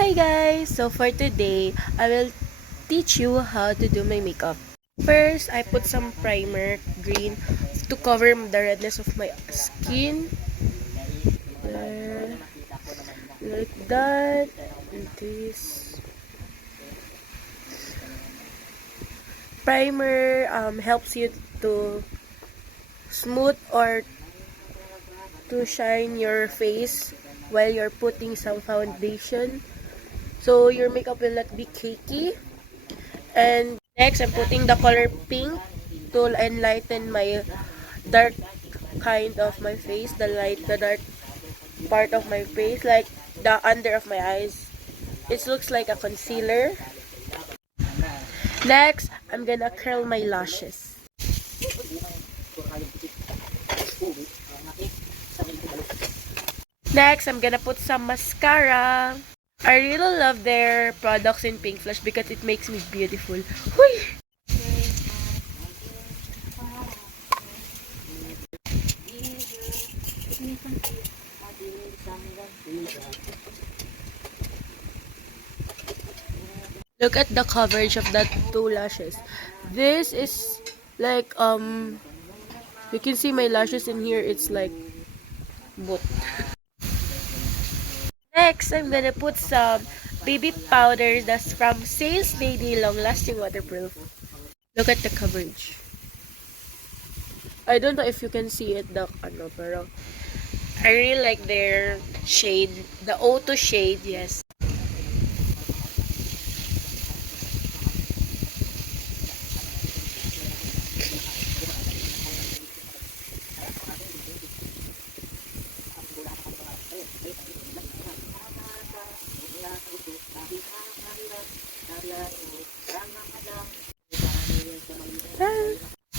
Hi guys! So for today, I will teach you how to do my makeup. First, I put some primer, green, to cover the redness of my skin. There, like that. And this. Primer helps you to smooth or to shine your face while you're putting some foundation. So your makeup will not be cakey. And next, I'm putting the color pink to enlighten my dark kind of my face, the dark part of my face, like the under of my eyes. It looks like a concealer. Next, I'm gonna curl my lashes. Next, I'm gonna put some mascara. I really love their products in Pink Flash because it makes me beautiful. Hui! Look at the coverage of that two lashes. This is like you can see my lashes in here. It's like boot. Next, I'm gonna put some baby powder that's from Sales Baby Long Lasting Waterproof. Look at the coverage. I don't know if you can see it, pero I really like their shade, the O2 shade, yes.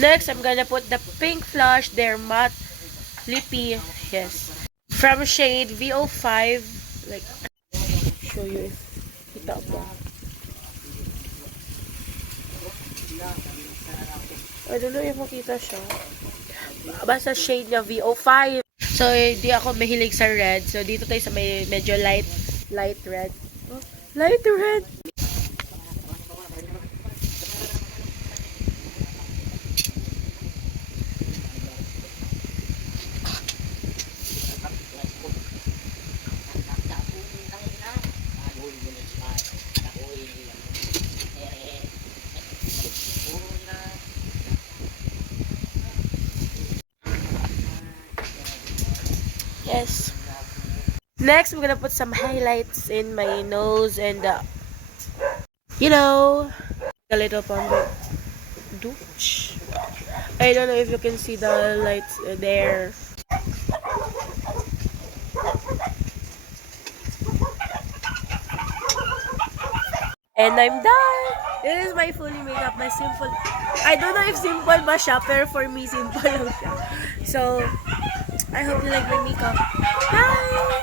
Next, I'm gonna put the Pink Flush, their matte lippy, yes, from shade VO5. Like, show you if kita ba. I don't know if makita siya. Basta shade niya VO5. So, hindi ako mahilig sa red. So, dito tayo sa may medyo light red. Oh, light red! Yes. Next, I'm gonna put some highlights in my nose and, a little pump. Douche. I don't know if you can see the lights there. And I'm done! This is my fully makeup, my simple. I don't know if simple ba siya, pero for me, simple lang siya. So, I hope you like my makeup. Bye!